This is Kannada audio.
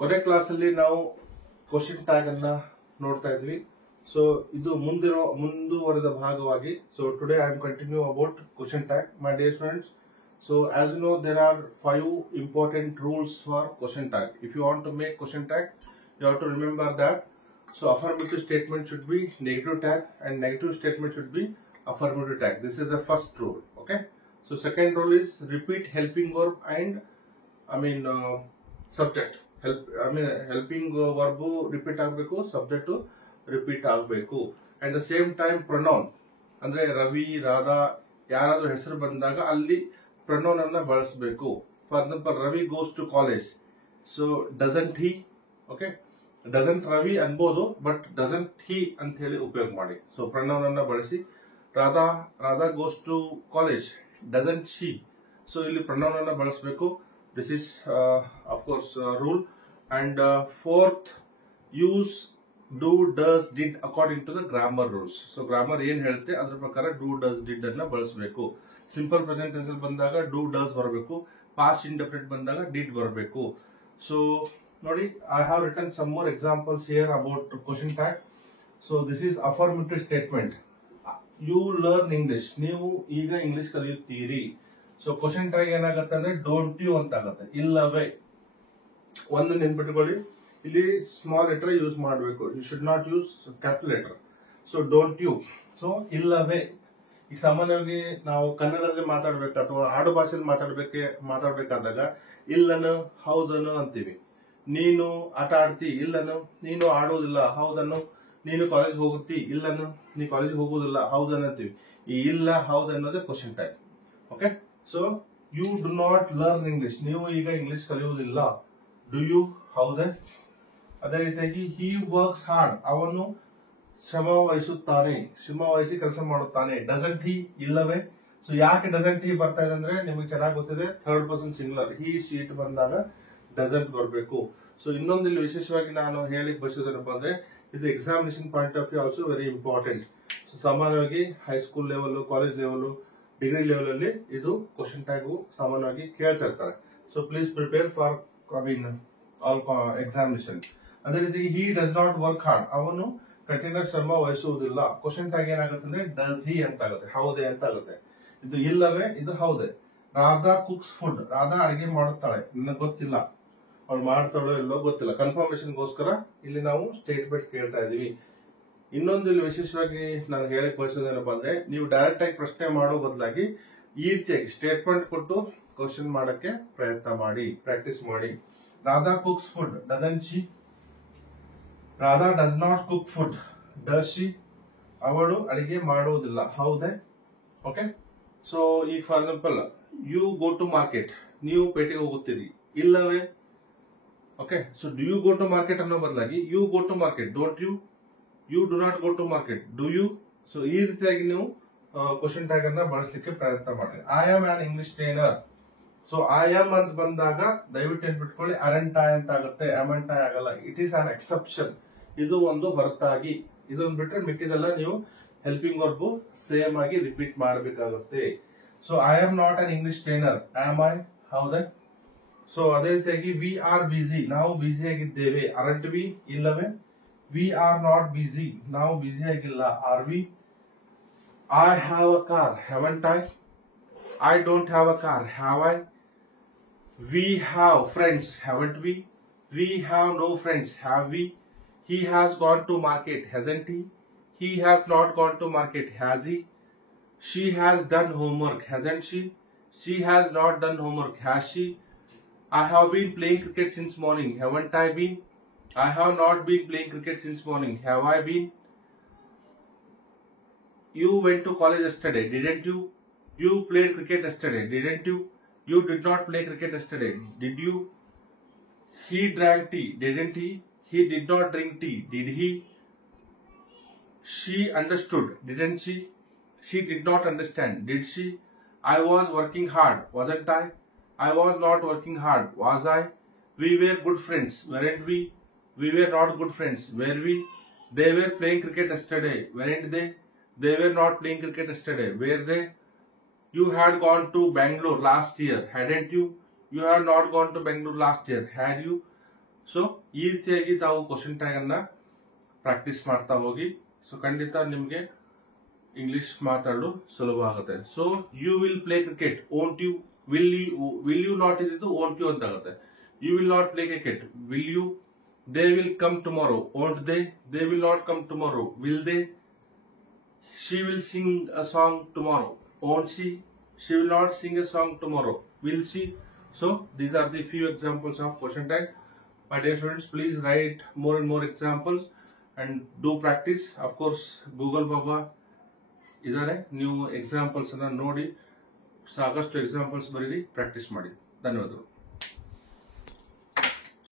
ಕೊನೆ ಕ್ಲಾಸ್ ಅಲ್ಲಿ ನಾವು ಕ್ವಶನ್ ಟ್ಯಾಗ್ ಅನ್ನ ನೋಡ್ತಾ ಇದ್ವಿ. ಸೊ ಇದು ಮುಂದುವರೆದ ಭಾಗವಾಗಿ. So today I am continue about question tag, my dear students. So as you know, there are 5 important rules for question tag. If you want to make question tag, you have to remember that. So affirmative statement should be negative tag and negative statement should be affirmative tag. This is the first rule. Okay. So second rule is repeat helping verb and subject. Helping verb repeat ಆಗಬೇಕು, subject repeat ಆಗಬೇಕು. And the same time pronoun ಅಂದ್ರೆ ರವಿ, ರಾಧಾ ಯಾರಾದ್ರೂ ಹೆಸರು ಬಂದಾಗ ಅಲ್ಲಿ ಪ್ರೊನೌನ್ ಅನ್ನ ಬಳಸಬೇಕು. For example, Ravi goes to college. So doesn't he, okay, doesn't Ravi ಅನ್ಬೋದು, ಬಟ್ ಡಸಂಟ್ ಹಿ ಅಂತ ಹೇಳಿ ಉಪಯೋಗ ಮಾಡಿ. ಸೊ ಪ್ರೊನೌನ್ ಅನ್ನ ಬಳಸಿ. Radha goes to college, doesn't she. So ಇಲ್ಲಿ ಪ್ರೊನೌನ್ ಅನ್ನ ಬಳಸಬೇಕು. This is of course rule. And fourth, use do, does, did according to the grammar rules. So grammar ಏನ್ ಹೇಳುತ್ತೆ ಅದ್ರ ಪ್ರಕಾರ ಡೂ, ಡಸ್, ಡಿಡ್ ಅನ್ನ ಬಳಸಬೇಕು. ಸಿಂಪಲ್ ಪ್ರೆಸೆಂಟ್ ಟೆನ್ಸ್ ಬಂದಾಗ ಡೂ, ಡಸ್ ಬರಬೇಕು. ಪಾಸ್ಟ್ ಇಂಡೆಫಿನಿಟ್ ಬಂದಾಗ ಡಿಡ್ ಬರಬೇಕು. ಸೊ ನೋಡಿ, I have written some more examples here about question tag. So this is affirmative statement. You learn English, ನೀವು ಈಗ ಇಂಗ್ಲಿಷ್ ಕಲಿಯುತ್ತೀರಿ. ಸೊ ಕ್ವಶನ್ ಟ್ಯಾಗ್ ಏನಾಗುತ್ತೆ ಅಂದ್ರೆ ಡೋಂಟ್ ಯು ಅಂತ ಆಗುತ್ತೆ, ಇಲ್ಲವೇ. ಒಂದು ನೆನ್ಪಿಟ್ಕೊಳ್ಳಿ, ಇಲ್ಲಿ ಸ್ಮಾಲ್ ಲೆಟರ್ ಯೂಸ್ ಮಾಡಬೇಕು. You should not use capital letter. So don't you, so ಇಲ್ಲವೇ. ಈಗ ಸಾಮಾನ್ಯವಾಗಿ ನಾವು ಕನ್ನಡದಲ್ಲಿ ಮಾತಾಡ್ಬೇಕು ಅಥವಾ ಆಡು ಭಾಷೆಯಲ್ಲಿ ಮಾತಾಡ್ಬೇಕಾದಾಗ ಇಲ್ಲನು, ಹೌದನು ಅಂತೀವಿ. ನೀನು ಆಟ ಆಡ್ತಿ, ಇಲ್ಲನು. ನೀನು ಆಡೋದಿಲ್ಲ, ಹೌದನ್ನು. ನೀನು ಕಾಲೇಜ್ ಹೋಗುತ್ತಿ, ಇಲ್ಲನು. ನೀ ಕಾಲೇಜ್ ಹೋಗುದಿಲ್ಲ, ಹೌದನ್ನು ಅಂತೀವಿ. ಈ ಇಲ್ಲ, ಹೌದು ಅನ್ನೋದೇ question tag. Okay. So you do not learn English, ನೀವು ಈಗ ಇಂಗ್ಲಿಷ್ ಕಲಿಯುವುದಿಲ್ಲ. ಡು ಯು, ಹೌದೇ. ಅದೇ ರೀತಿಯಾಗಿ ಹಿ ವರ್ಕ್ಸ್ ಹಾರ್ಡ್, ಅವನು ಶ್ರಮ ವಹಿಸುತ್ತಾನೆ, ಶ್ರಮ ವಹಿಸಿ ಕೆಲಸ ಮಾಡುತ್ತಾನೆ. ಡಸಂಟ್ ಹಿ, ಇಲ್ಲವೇ. ಸೊ ಯಾಕೆ ಡಸಂಟ್ ಹಿ ಬರ್ತಾ ಇದೆ ಅಂದ್ರೆ ನಿಮಗೆ ಚೆನ್ನಾಗಿ ಗೊತ್ತಿದೆ, third person singular he, she it ಬಂದಾಗ ಡಸಂಟ್ ಬರಬೇಕು. ಸೊ ಇನ್ನೊಂದು ಇಲ್ಲಿ ವಿಶೇಷವಾಗಿ ನಾನು ಹೇಳಿಕ್ ಬಯಸೋದೇನಪ್ಪ ಅಂದ್ರೆ, ಇದು examination point of view also very important. So ಸಾಮಾನ್ಯವಾಗಿ high school level, college level, degree level ಅಲ್ಲಿ ಇದು ಕ್ವಶನ್ ಟ್ಯಾಗ್ ಸಾಮಾನ್ಯವಾಗಿ ಕೇಳ್ತಾ ಇರ್ತಾರೆ. So please prepare for all examination. ಅದೇ ರೀತಿ he does not work hard, ಅವನು ಕಠಿಣ ಶ್ರಮ ವಹಿಸುವುದಿಲ್ಲ. ಕ್ವಶನ್ ಟ್ಯಾಗ್ ಏನಾಗುತ್ತೆ ಅಂದ್ರೆ ಡಸ್ ಹಿ ಅಂತ ಆಗುತ್ತೆ, ಹೌದೇ ಅಂತ ಆಗುತ್ತೆ. ಇದು ಇಲ್ಲವೇ, ಇದು ಹೌದೇ. ರಾಧಾ ಕುಕ್ಸ್ ಫುಡ್, ರಾಧಾ ಅಡಿಗೆ ಮಾಡುತ್ತಾಳೆ, ನನಗೆ ಗೊತ್ತಿಲ್ಲ, ಅವಳು ಮಾಡ್ತಾಳೋ ಇಲ್ಲೋ ಗೊತ್ತಿಲ್ಲ. ಕನ್ಫರ್ಮೇಶನ್ಗೋಸ್ಕರ ಇಲ್ಲಿ ನಾವು ಸ್ಟೇಟ್ಮೆಂಟ್ ಕೇಳ್ತಾ ಇದೀವಿ. ಇನ್ನೊಂದು ಇಲ್ಲಿ ವಿಶೇಷವಾಗಿ ನಾನು ಹೇಳಕ್ ಬಯಸೋದೇನಪ್ಪ ಅಂದ್ರೆ, ನೀವು ಡೈರೆಕ್ಟ್ ಆಗಿ ಪ್ರಶ್ನೆ ಮಾಡೋ ಬದಲಾಗಿ ಈ ರೀತಿಯಾಗಿ ಸ್ಟೇಟ್ಮೆಂಟ್ ಕೊಟ್ಟು ಕ್ವಶನ್ ಮಾಡಕ್ಕೆ ಪ್ರಯತ್ನ ಮಾಡಿ, ಪ್ರಾಕ್ಟೀಸ್ ಮಾಡಿ. Radha cooks food, doesn't she. Radha does not cook food, does she. ಅವಳು ಅಡಿಗೆ ಮಾಡುವುದಿಲ್ಲ, ಹೌದೇ. ಓಕೆ. ಸೊ ಈಗ for example, you go to market, ನೀವು ಪೇಟೆಗೆ ಹೋಗುತ್ತೀರಿ, ಇಲ್ಲವೇ. Okay. So do you go to market ಅನ್ನೋ ಬದಲಾಗಿ you go to market, don't you. You do not go to market, do you. So ಈ ರೀತಿಯಾಗಿ ನೀವು ಕ್ವಶನ್ ಟ್ಯಾಗ್ ಅನ್ನ ಬಳಸಲಿಕ್ಕೆ ಪ್ರಯತ್ನ ಮಾಡಿ. I am an English trainer. So I am ಅಂತ ಬಂದಾಗ ದಯವಿಟ್ಟು ನೆನ್ಪಿಟ್ಕೊಳ್ಳಿ, ಅರೆಂಟ್ ಐ ಅಂತ ಆಗುತ್ತೆ, ಅಮೆಂಟ್ ಐ ಆಗಲ್ಲ. It is an exception. ಇದು ಒಂದು ಹೊರತಾಗಿ. ಇದೊಂದು ಬಿಟ್ರೆ ಮಿಕ್ಕಿದೆಲ್ಲ ನೀವು ಹೆಲ್ಪಿಂಗ್ ವರ್ಬ್ ಸೇಮ್ ಆಗಿ ರಿಪೀಟ್ ಮಾಡಬೇಕಾಗುತ್ತೆ. So I am not an English trainer, am I, ಹೌದೇ. ಸೊ ಅದೇ ರೀತಿಯಾಗಿ ವಿ ಆರ್ ಬಿಸಿ, ನಾವು ಬಿಸಿ ಆಗಿದ್ದೇವೆ, ಅರಂಟ್ ವಿ, ಇಲ್ಲವೇ. ವಿ ಆರ್ ನಾಟ್ ಬಿಸಿ, ನಾವು ಬಿಸಿ ಆಗಿಲ್ಲ, are we. I have a car, haven't I. I don't have a car, have I. We have friends, haven't we. We have no friends, have we. He has gone to market, hasn't he? He has not gone to market, has he? She has done homework, hasn't she? She has not done homework, has she? I have been playing cricket since morning, haven't I been? I have not been playing cricket since morning, have I been? You went to college yesterday, didn't you? You played cricket yesterday, didn't you? You did not play cricket yesterday, did you? He drank tea, didn't he? He did not drink tea, did he? She understood, didn't she? She did not understand, did she? I was working hard, wasn't I? I was not working hard, was I? We were good friends, weren't we? We were not good friends, were we? They were playing cricket yesterday, weren't they? They were not playing cricket yesterday, were they? You had gone to Bangalore last year, hadn't you? You had not gone to Bangalore last year, had you? So ಈ ರೀತಿಯಾಗಿ ತಾವು ಕ್ವಶನ್ ಟ್ಯಾಗ್ ಅನ್ನ ಪ್ರಾಕ್ಟೀಸ್ ಮಾಡ್ತಾ ಹೋಗಿ. ಸೊ ಖಂಡಿತ ನಿಮ್ಗೆ ಇಂಗ್ಲಿಷ್ ಮಾತಾಡಲು ಸುಲಭ ಆಗುತ್ತೆ. So you will play cricket, won't you, will you not ಇದ್ದು ಓಂಟ್ ಯು ಅಂತ ಆಗುತ್ತೆ. You will not play cricket, will you, they will come tomorrow, won't they will not come tomorrow, will they, she will sing a song tomorrow, won't she will not sing a song tomorrow, will she? So these are the few examples of question tag. My dear students, please write more and more examples and do practice. Of course, Google Baba idare, new examples anna ನೋಡಿ ಸಾಕಷ್ಟು ಎಕ್ಸಾಂಪಲ್ಸ್ ಬರೀರಿ, ಪ್ರಾಕ್ಟೀಸ್ ಮಾಡಿ. ಧನ್ಯವಾದಗಳು.